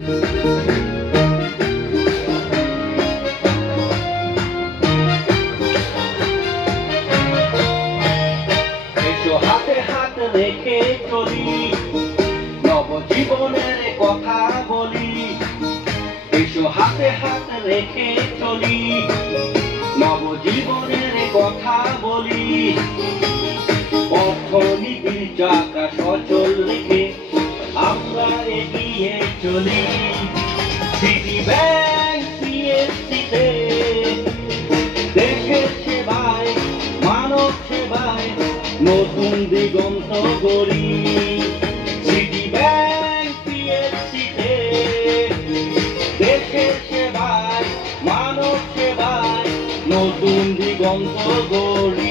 এসো হাতে হাত রেখে চলি, নবজীবনের কথা বলি। এসো হাতে হাত রেখে চলি, নবজীবনের কথা বলি। অর্থনীতির চাকা সচল রেখে আমরা এগিয়ে চলি। সিটি ব্যাংক পিএসসিতে দেশের সেবায়, মানব সেবায় নতুন দিগন্ত গড়ি। সিটি ব্যাংক পিএসসিতে দেশের সেবায়, মানব সেবায় নতুন দিগন্ত গড়ি।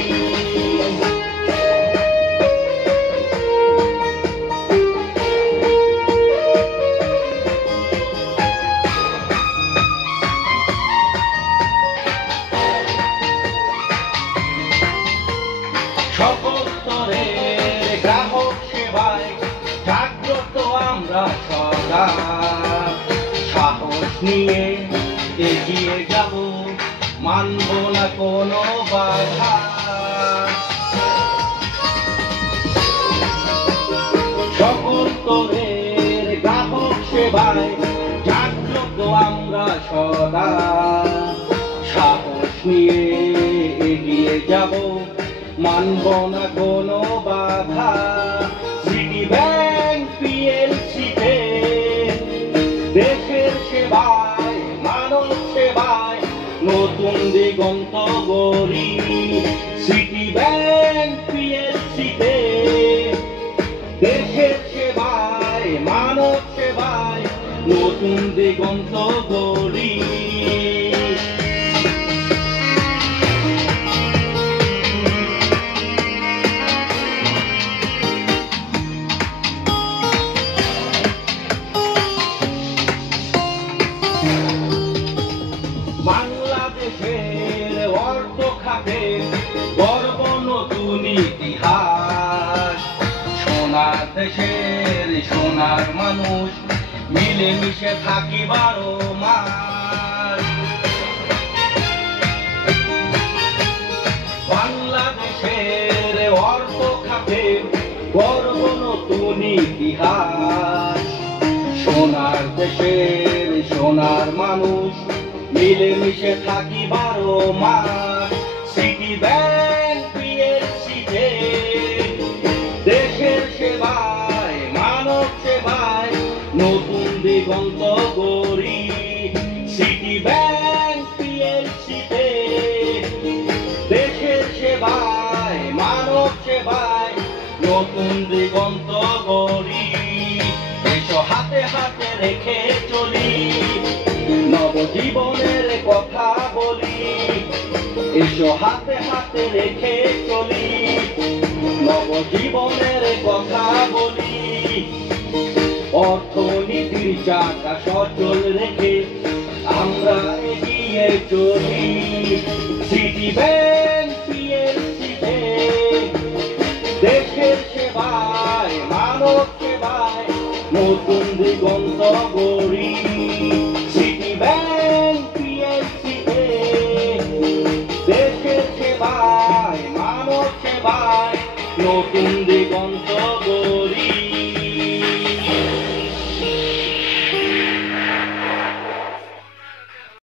সকল স্তরের গ্রাহক সেবায় জাগ্রত আমরা সদা। সাহস নিয়ে এগিয়ে যাব, মানব না কোনো বাধা। সকল স্তরের গ্রাহক সেবায় জাগ্রত আমরা সদা। সাহস নিয়ে এগিয়ে যাব, মানব না কোনো বাধা। সিটি ব্যাংক পিএলসিতে দেশের সেবায়, মানব সেবায় নতুন দিগন্ত গড়ি। সিটি ব্যাংক পিএলসিতে দেশের সেবায়, মানব সেবায় নতুন দিগন্ত গড়ি। বাংলাদেশের অর্থ খাতে গর্ব নতুন ইতিহাস। সোনার দেশের সোনার মানুষ মিলেমিশে থাকি 12 মাস। বাংলাদেশের অর্থ খাতে গর্ব নতুন ইতিহাস। সোনার দেশের সোনার মানুষ মিলেমিশে থাকি 12 মাস। সিটি ব্যাংক পিএলসিতে দেশের সেবায়, মানব সেবায় নতুন দিগন্ত গড়ি। সিটি ব্যাংক পিএলসিতে দেশের সেবায়, মানব সেবায় নতুন দিগন্ত গড়ি। এসো হাতে হাতে রেখে চলি, নবজীবনের কথা বলি। এসো হাতে হাতে রেখে চলি, নবজীবনের কথা বলি। অর্থনীতির চাকা সচল রেখে আমরা এগিয়ে চলি। সিটি ব্যাংক পিএলসিতে দেশের সেবায়, মানব সেবায় নতুন দিগন্ত গড়ি।